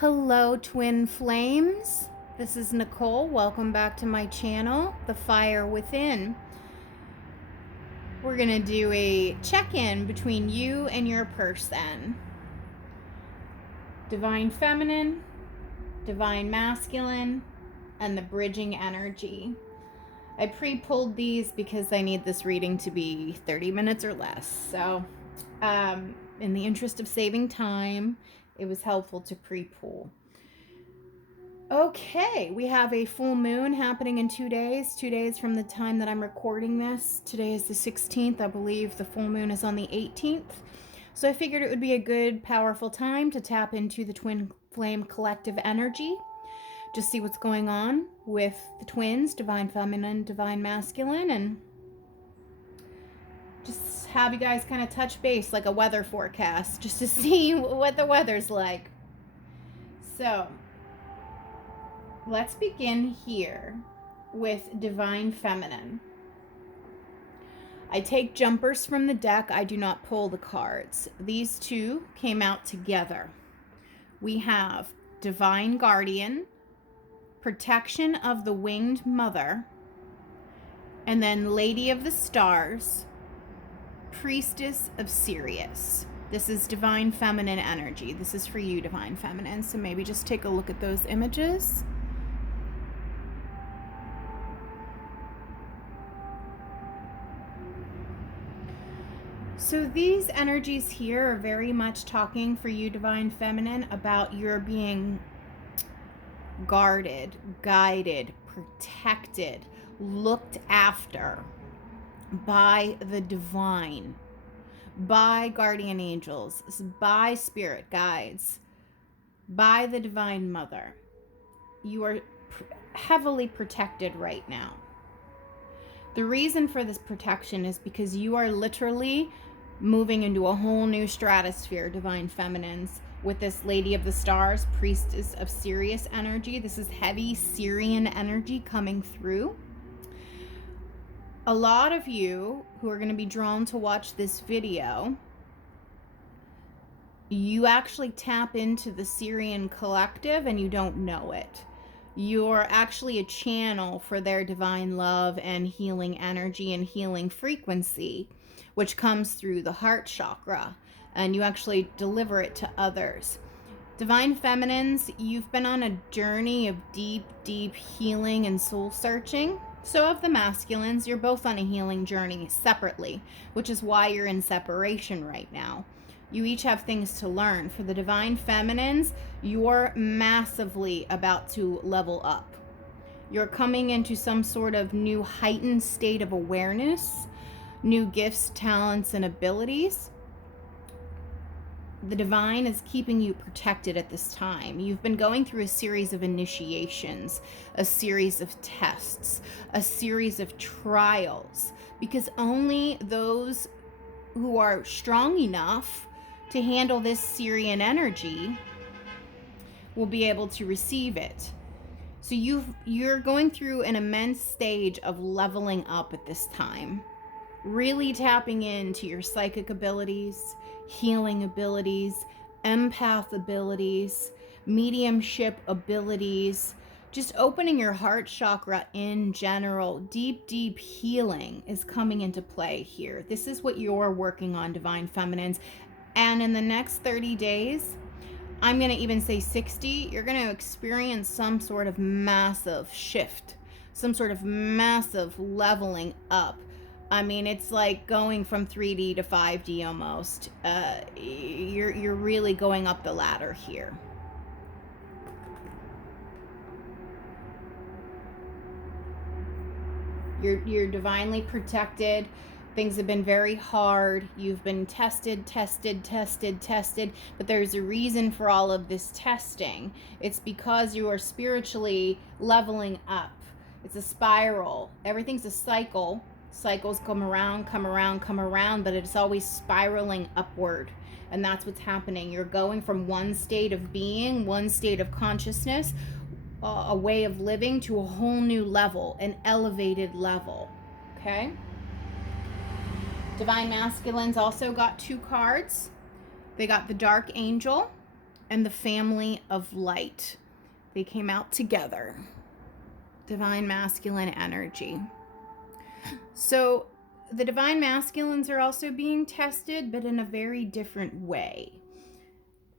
Hello, twin flames. This is Nicole. Welcome back to my channel, The Fire Within. We're going to do a check-in between you and your person. Divine Feminine, Divine Masculine, and the Bridging Energy. I pre-pulled these because I need this reading to be 30 minutes or less. So, in the interest of saving time, it was helpful to pre-pull. Okay, we have a full moon happening in 2 days. 2 days from the time that I'm recording this. Today is the 16th. I believe the full moon is on the 18th. So I figured it would be a good, powerful time to tap into the twin flame collective energy. Just see what's going on with the twins, Divine Feminine, Divine Masculine, and just have you guys kind of touch base like a weather forecast just to see what the weather's like. So let's begin here with Divine Feminine. I take jumpers from the deck. I do not pull the cards. These two came out together. We have Divine Guardian, Protection of the Winged Mother, and then Lady of the Stars, Priestess of Sirius. This is Divine Feminine energy. This is for you, Divine Feminine. So maybe just take a look at those images. So these energies here are very much talking for you, Divine Feminine, about your being guarded, guided, protected, looked after by the divine, by guardian angels, by spirit guides, by the Divine Mother. You are heavily protected right now. The reason for this protection is because you are literally moving into a whole new stratosphere, Divine Feminines, with this Lady of the Stars, Priestess of Sirius energy. This is heavy Syrian energy coming through. A lot of you who are going to be drawn to watch this video, you actually tap into the Syrian collective and you don't know it. You're actually a channel for their divine love and healing energy and healing frequency, which comes through the heart chakra, and you actually deliver it to others. Divine Feminines, you've been on a journey of deep, deep healing and soul searching. So have the masculines. You're both on a healing journey separately, which is why you're in separation right now. You each have things to learn. For the Divine Feminines, you're massively about to level up. You're coming into some sort of new heightened state of awareness, new gifts, talents, and abilities. The divine is keeping you protected at this time. You've been going through a series of initiations, a series of tests, a series of trials, because only those who are strong enough to handle this Syrian energy will be able to receive it. So you're going through an immense stage of leveling up at this time, really tapping into your psychic abilities, healing abilities, empath abilities, mediumship abilities, just opening your heart chakra in general. Deep, deep healing is coming into play here. This is what you're working on, Divine Feminines. And in the next 30 days, I'm going to even say 60, you're going to experience some sort of massive shift, some sort of massive leveling up. I mean, it's like going from 3D to 5D almost. You're really going up the ladder here. You're divinely protected. Things have been very hard. You've been tested, but there's a reason for all of this testing. It's because you are spiritually leveling up. It's a spiral. Everything's a cycle. Cycles come around, but it's always spiraling upward. And that's what's happening. You're going from one state of being, one state of consciousness, a way of living, to a whole new level, an elevated level. Okay? Divine Masculines also got 2 cards. They got the Dark Angel, and the family of light. They came out together. Divine masculine energy. So the divine masculines are also being tested, but in a very different way.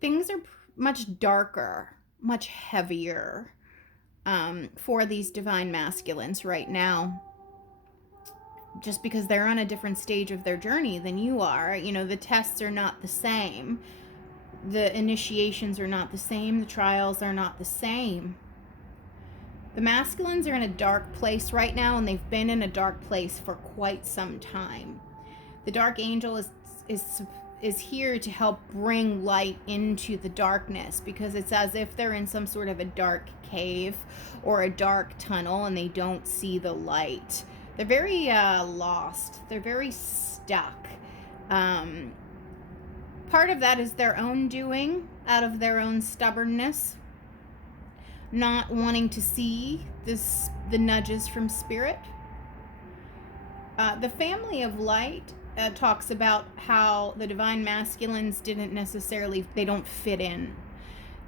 Things are much darker, much heavier for these divine masculines right now, just because they're on a different stage of their journey than you are. You know, the tests are not the same. The initiations are not the same. The trials are not the same. The masculines are in a dark place right now, and they've been in a dark place for quite some time. The dark angel is here to help bring light into the darkness, because it's as if they're in some sort of a dark cave or a dark tunnel and they don't see the light. They're very lost. They're very stuck. Part of that is their own doing, out of their own stubbornness, not wanting to see the nudges from spirit. The family of light talks about how the divine masculines they don't fit in.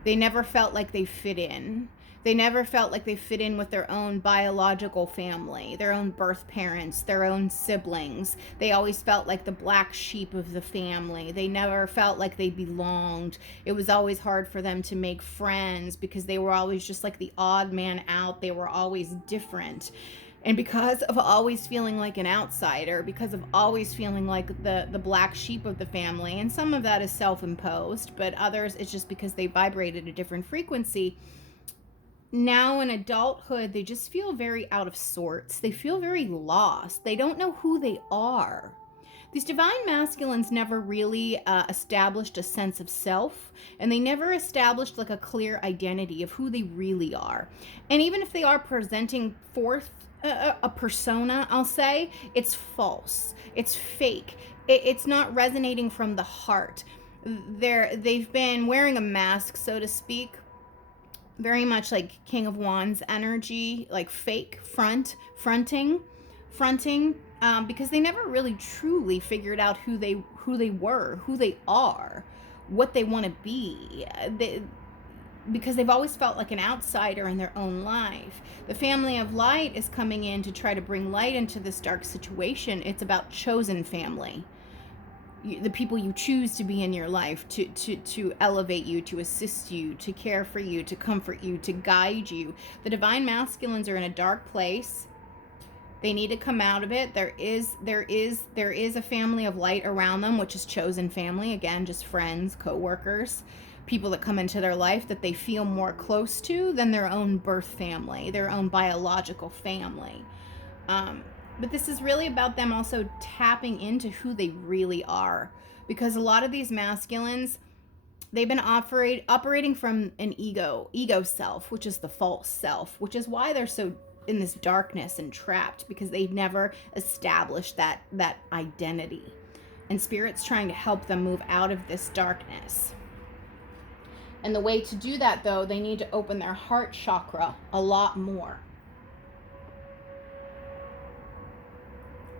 They never felt like they fit in. They never felt like they fit in with their own biological family, their own birth parents, their own siblings. They always felt like the black sheep of the family. They never felt like they belonged. It was always hard for them to make friends because they were always just like the odd man out. They were always different. And because of always feeling like an outsider, because of always feeling like the black sheep of the family, and some of that is self-imposed, but others it's just because they vibrated a different frequency. Now in adulthood, they just feel very out of sorts. They feel very lost. They don't know who they are. These divine masculines never really established a sense of self, and they never established like a clear identity of who they really are. And even if they are presenting forth a persona, I'll say, it's false. It's fake. It's not resonating from the heart. They've been wearing a mask, so to speak, very much like King of Wands energy, like fake fronting, because they never really truly figured out who they were, who they are, what they want to be. Because they've always felt like an outsider in their own life. The family of light is coming in to try to bring light into this dark situation. It's about chosen family. The people you choose to be in your life, to elevate you, to assist you, to care for you, to comfort you, to guide you. The divine masculines are in a dark place. They need to come out of it. There is a family of light around them, which is chosen family. Again, just friends, co-workers, people that come into their life that they feel more close to than their own birth family, their own biological family. But this is really about them also tapping into who they really are, because a lot of these masculines, they've been operating from an ego self, which is the false self, which is why they're so in this darkness and trapped, because they've never established that identity. And Spirit's trying to help them move out of this darkness. And the way to do that, though, they need to open their heart chakra a lot more.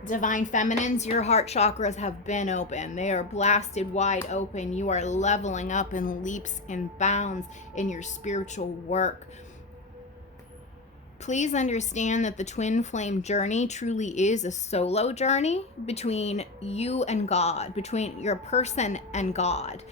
Divine feminines, your heart chakras have been open. They are blasted wide open. You are leveling up in leaps and bounds in your spiritual work. Please understand that the twin flame journey truly is a solo journey between you and God, between your person and God.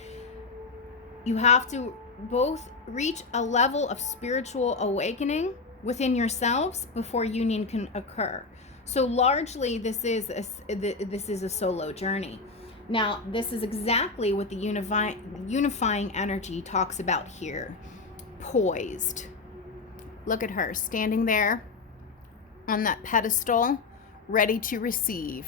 You have to both reach a level of spiritual awakening within yourselves before union can occur. So largely, this is a solo journey. Now, this is exactly what the unifying energy talks about here. Poised. Look at her standing there on that pedestal, ready to receive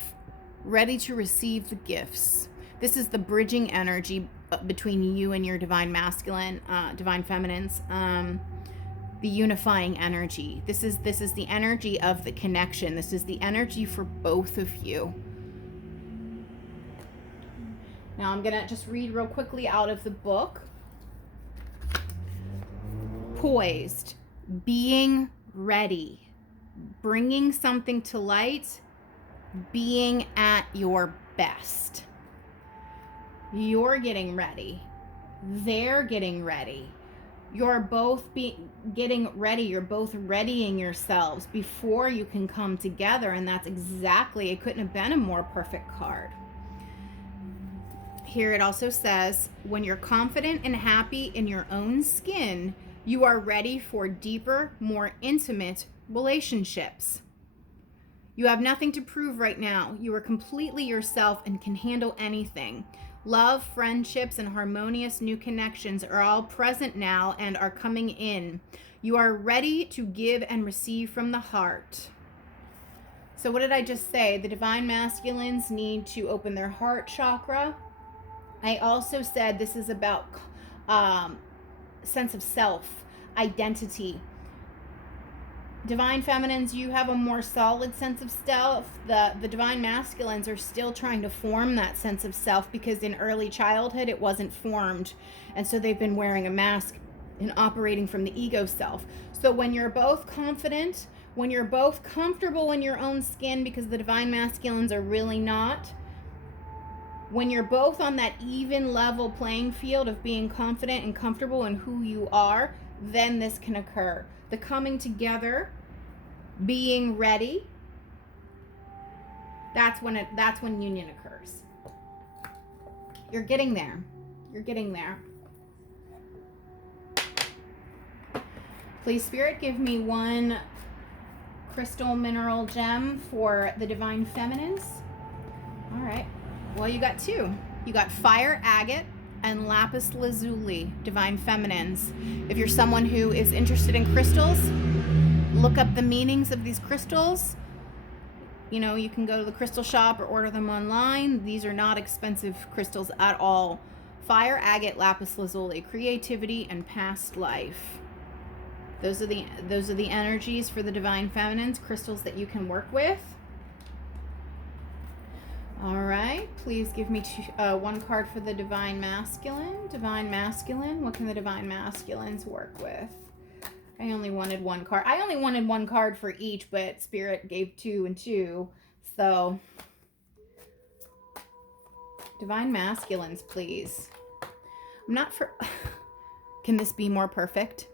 the gifts. This is the bridging energy between you and your divine masculine, divine feminines. The unifying energy. This is the energy of the connection. This is the energy for both of you. Now I'm gonna just read real quickly out of the book. Poised, being ready, bringing something to light, being at your best. You're getting ready. They're getting ready. You're both getting ready. You're both readying yourselves before you can come together. And that's exactly, it couldn't have been a more perfect card. Here it also says, when you're confident and happy in your own skin, you are ready for deeper, more intimate relationships. You have nothing to prove right now. You are completely yourself and can handle anything. Love, friendships, and harmonious new connections are all present now and are coming in. You are ready to give and receive from the heart. So what did I just say? The divine masculines need to open their heart chakra. I also said this is about sense of self, identity. Divine feminines, you have a more solid sense of self. The divine masculines are still trying to form that sense of self because in early childhood it wasn't formed. And so they've been wearing a mask and operating from the ego self. So when you're both confident, when you're both comfortable in your own skin, because the divine masculines are really not, when you're both on that even level playing field of being confident and comfortable in who you are, then this can occur. The coming together, being ready, that's when union occurs. You're getting there. You're getting there. Please, Spirit, give me one crystal mineral gem for the divine feminines. All right. Well, you got two. You got fire agate and lapis lazuli, divine feminines. If you're someone who is interested in crystals, look up the meanings of these crystals. You know, you can go to the crystal shop or order them online. These are not expensive crystals at all. Fire agate, lapis lazuli, creativity and past life. Those are the energies for the divine feminines, crystals that you can work with. All right, please give me one card for the divine masculine. Divine masculine, what can the divine masculines work with? I only wanted one card. I only wanted one card for each, but Spirit gave 2 and 2. So, divine masculines, please. I'm not for... Can this be more perfect?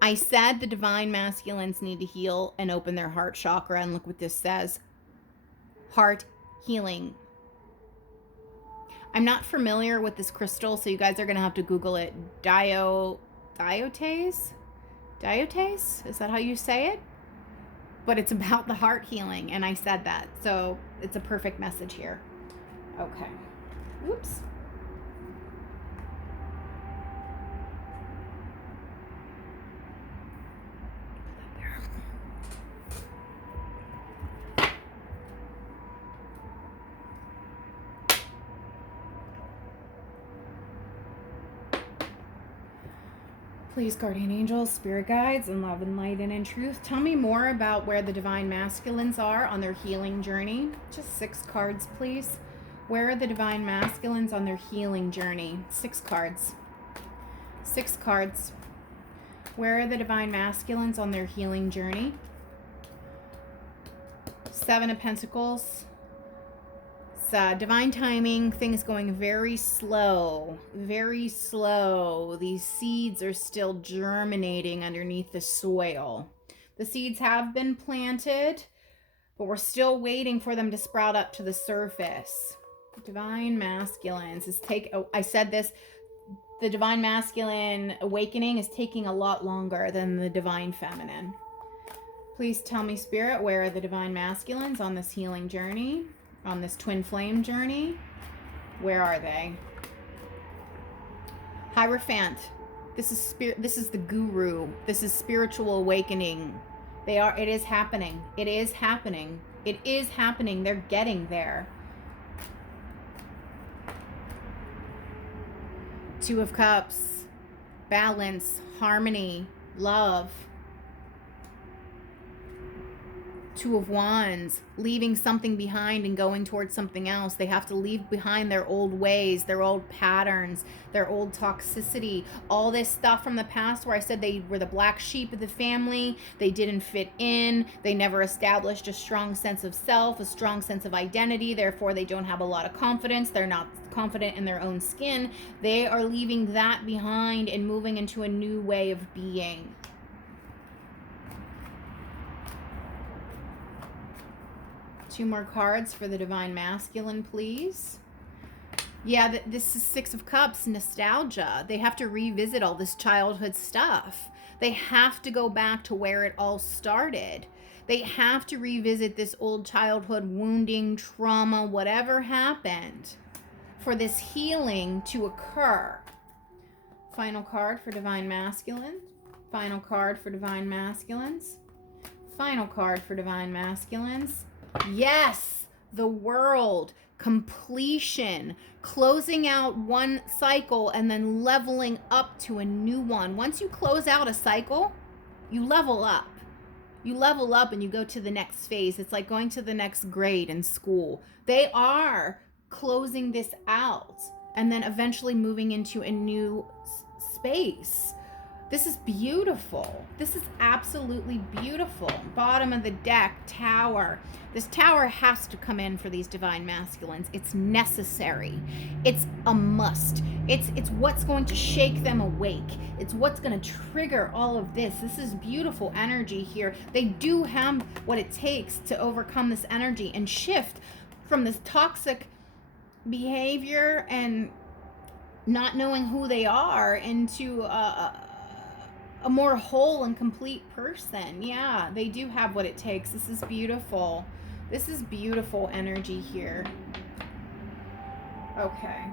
I said the divine masculines need to heal and open their heart chakra, and look what this says. Heart healing. I'm not familiar with this crystal, so you guys are going to have to Google it. Diotase? Diotase? Is that how you say it? But it's about the heart healing, and I said that. So it's a perfect message here. Okay. Oops. Please, guardian angels, spirit guides, and love and light and in truth, tell me more about where the divine masculines are on their healing journey. Just 6 cards, please. Where are the divine masculines on their healing journey? 6 cards. 6 cards. Where are the divine masculines on their healing journey? 7 of Pentacles. Divine timing, things going very slow, very slow. These seeds are still germinating underneath the soil. The seeds have been planted, but we're still waiting for them to sprout up to the surface. Divine masculines is I said this, the divine masculine awakening is taking a lot longer than the divine feminine. Please tell me, Spirit, where are the divine masculines on this healing journey? On this twin flame journey? Where are they? Hierophant. This is spirit. This is the guru. This is spiritual awakening. It is happening. It is happening. It is happening. They're getting there. 2 of Cups. Balance, harmony, love. Two of Wands, leaving something behind and going towards something else. They have to leave behind their old ways, their old patterns, their old toxicity, all this stuff from the past where I said they were the black sheep of the family. They didn't fit in. They never established a strong sense of self, a strong sense of identity. Therefore, they don't have a lot of confidence. They're not confident in their own skin. They are leaving that behind and moving into a new way of being. Two more cards for the Divine Masculine, please. Yeah, this is Six of Cups, nostalgia. They have to revisit all this childhood stuff. They have to go back to where it all started. They have to revisit this old childhood wounding, trauma, whatever happened, for this healing to occur. Final card for Divine Masculine. Final card for Divine Masculines. Final card for Divine Masculines. Yes, the World, completion, closing out one cycle and then leveling up to a new one. Once you close out a cycle, you level up. You level up and you go to the next phase. It's like going to the next grade in school. They are closing this out and then eventually moving into a new space. This is beautiful. This is absolutely beautiful. Bottom of the deck, Tower. This Tower has to come in for these Divine Masculines. It's necessary. It's a must. It's what's going to shake them awake. It's what's going to trigger all of this. This is beautiful energy here. They do have what it takes to overcome this energy and shift from this toxic behavior and not knowing who they are into a more whole and complete person. Yeah, they do have what it takes. This is beautiful. This is beautiful energy here. Okay.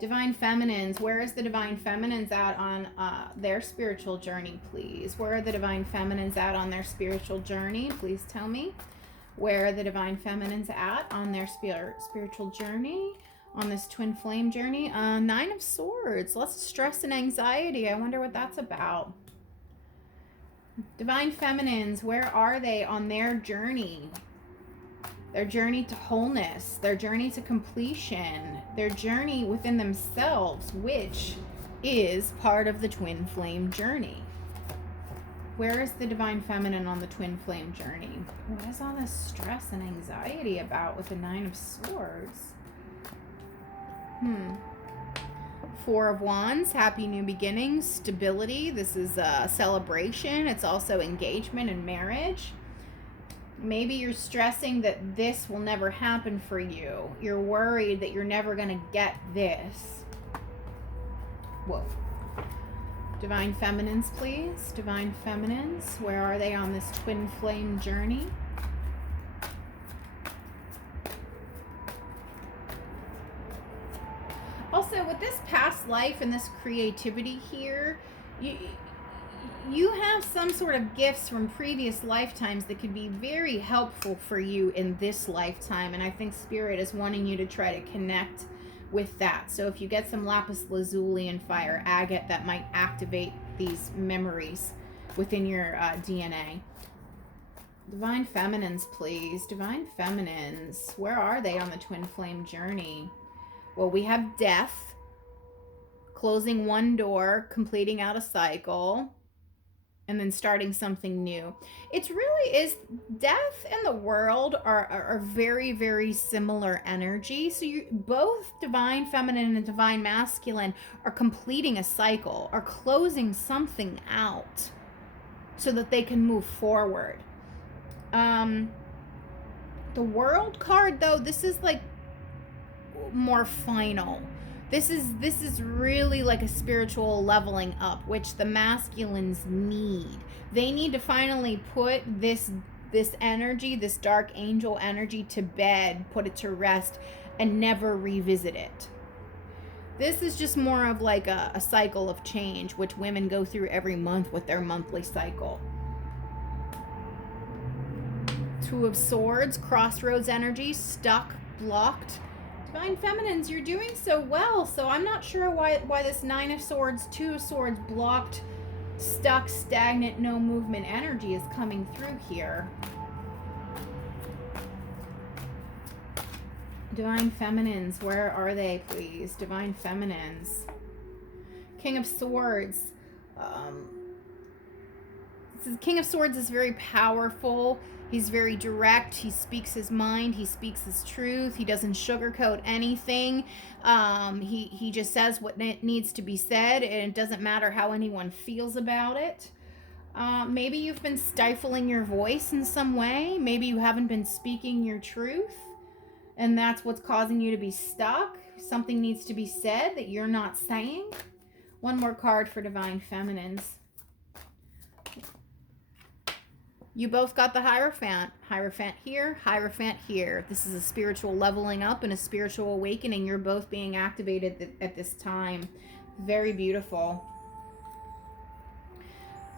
Divine Feminines. Where is the Divine Feminines at on their spiritual journey, please? Where are the Divine Feminines at on their spiritual journey? Please tell me. Where are the Divine Feminines at on their spiritual journey? On this twin flame journey? Nine of Swords. Lots of stress and anxiety. I wonder what that's about. Divine Feminines, where are they on their journey? Their journey to wholeness, their journey to completion, their journey within themselves, which is part of the twin flame journey. Where is the Divine Feminine on the twin flame journey? What is all this stress and anxiety about with the Nine of Swords? Four of Wands, happy new beginnings, stability. This is a celebration. It's also engagement and marriage. Maybe you're stressing that this will never happen for you. You're worried that you're never going to get this. Whoa. Divine Feminines, please. Divine Feminines, where are they on this twin flame journey? Also, with this past life and this creativity here, you have some sort of gifts from previous lifetimes that could be very helpful for you in this lifetime. And I think Spirit is wanting you to try to connect with that. So if you get some lapis lazuli and fire agate, that might activate these memories within your DNA. Divine Feminines, please. Divine Feminines, where are they on the twin flame journey? Well, we have death, closing one door, completing out a cycle, and then starting something new. It really is, death and the world are very, very similar energy. So both Divine Feminine and Divine Masculine are completing a cycle, are closing something out so that they can move forward. The World card, though, this is like more final. This is really like a spiritual leveling up, which the masculines need. They need to finally put this energy, this dark angel energy, to bed, put it to rest, and never revisit it. This is just more of like a cycle of change, which women go through every month with their monthly cycle. Two of Swords, crossroads energy, stuck, blocked. Divine Feminines, you're doing so well. So I'm not sure why this Nine of Swords, Two of Swords blocked stuck, stagnant, no movement energy is coming through here. Divine Feminines, where are they, please? Divine Feminines. King of Swords. King of Swords is very powerful. He's very direct. He speaks his mind. He speaks his truth. He doesn't sugarcoat anything. He just says what needs to be said, and it doesn't matter how anyone feels about it. Maybe you've been stifling your voice in some way. Maybe you haven't been speaking your truth, and that's what's causing you to be stuck. Something needs to be said that you're not saying. One more card for Divine Feminines. You both got the Hierophant. Hierophant here, Hierophant here. This is a spiritual leveling up and a spiritual awakening. You're both being activated at this time. Very beautiful.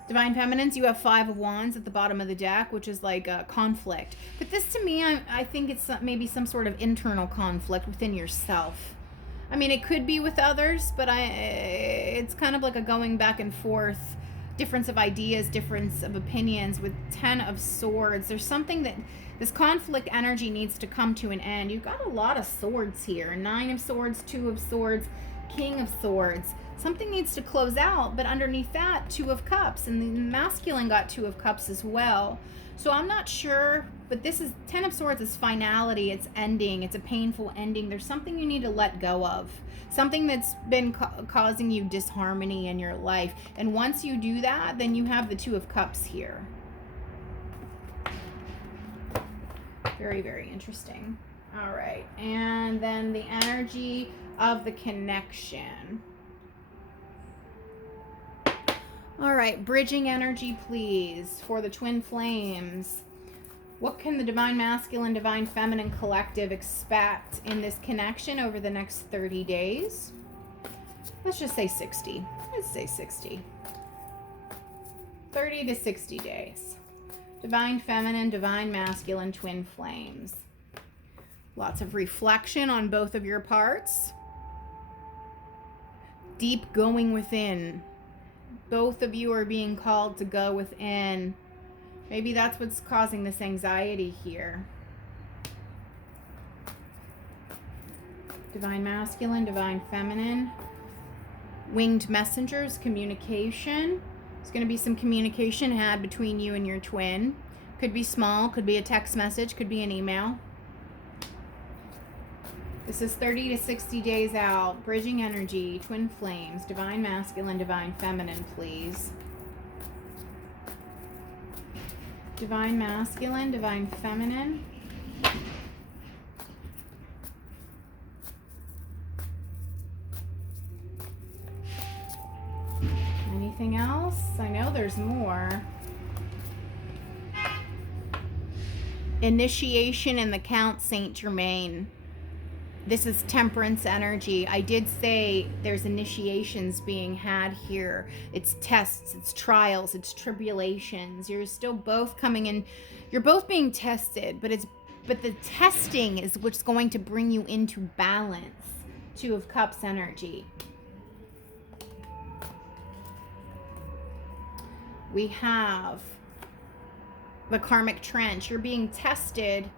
Divine Feminines, you have 5 of Wands at the bottom of the deck, which is like a conflict. But this, to me, I think it's maybe some sort of internal conflict within yourself. I mean, it could be with others, but it's kind of like a going back and forth, difference of ideas, difference of opinions with 10 of Swords. There's something that this conflict energy needs to come to an end. You've got a lot of swords here. 9 of Swords, 2 of Swords, King of Swords. Something needs to close out, but underneath that, 2 of Cups. And the masculine got 2 of Cups as well. So I'm not sure, but this is 10 of Swords is finality. It's ending. It's a painful ending. There's something you need to let go of. Something that's been causing you disharmony in your life. And once you do that, then you have the 2 of Cups here. Very, very interesting. All right. And then the energy of the connection. All right, bridging energy, please, for the twin flames. What can the Divine Masculine, Divine Feminine collective expect in this connection over the next 30 days? Let's just say 60. Let's say 60. 30 to 60 days. Divine Feminine, Divine Masculine, twin flames. Lots of reflection on both of your parts. Deep going within. Both of you are being called to go within. Maybe that's what's causing this anxiety here. Divine Masculine, Divine Feminine. Winged messengers, communication. There's going to be some communication had between you and your twin. Could be small, could be a text message, could be an email. This is 30 to 60 days out. Bridging energy, twin flames, Divine Masculine, Divine Feminine, please. Divine Masculine, Divine Feminine. Anything else? I know there's more. Initiation in the Count Saint Germain. This is temperance energy. I did say there's initiations being had here. It's tests, it's trials, it's tribulations. You're still both coming in. You're both being tested, but the testing is what's going to bring you into balance. 2 of Cups energy. We have the karmic trench. You're being tested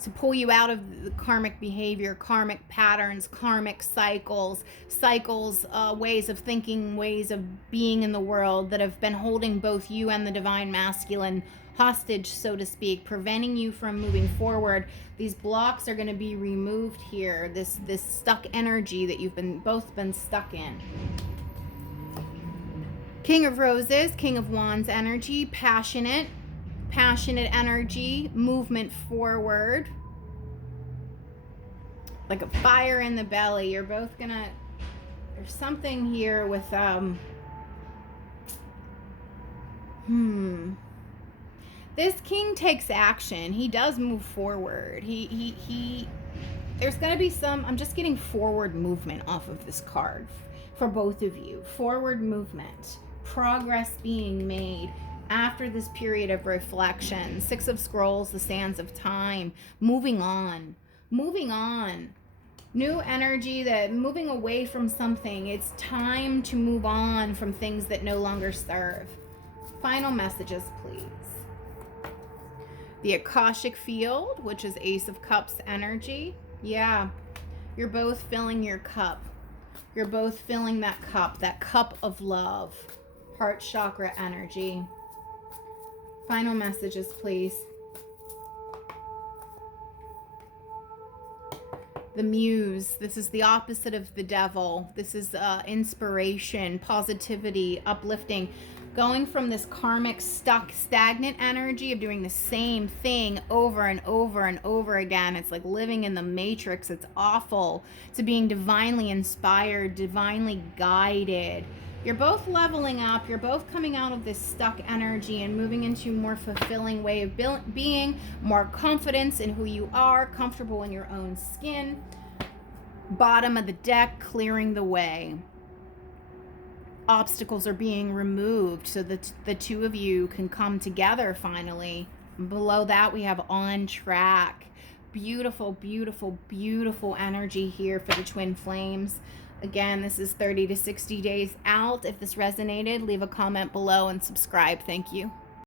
to pull you out of the karmic behavior, karmic patterns, karmic cycles, ways of thinking, ways of being in the world that have been holding both you and the Divine Masculine hostage, so to speak, preventing you from moving forward. These blocks are going to be removed here. This stuck energy that you've both been stuck in. King of Roses, King of Wands energy, passionate energy, movement forward, like a fire in the belly. You're both gonna, there's something here with this king takes action. He does move forward. There's gonna be some, I'm just getting forward movement off of this card for both of you. Forward movement, progress being made after this period of reflection. 6 of Scrolls, the Sands of Time, moving on, New energy, that moving away from something. It's time to move on from things that no longer serve. Final messages, please. The Akashic Field, which is Ace of Cups energy. Yeah, you're both filling your cup. You're both filling that cup of love. Heart chakra energy. Final messages, please. The Muse. This is the opposite of the Devil. This is inspiration, positivity, uplifting. Going from this karmic, stuck, stagnant energy of doing the same thing over and over and over again. It's like living in the matrix. It's awful. To being divinely inspired, divinely guided. You're both leveling up. You're both coming out of this stuck energy and moving into a more fulfilling way of being, more confidence in who you are, comfortable in your own skin. Bottom of the deck, clearing the way. Obstacles are being removed so that the two of you can come together finally. Below that, we have on track. Beautiful, beautiful, beautiful energy here for the twin flames. Again, this is 30 to 60 days out. If this resonated, leave a comment below and subscribe. Thank you.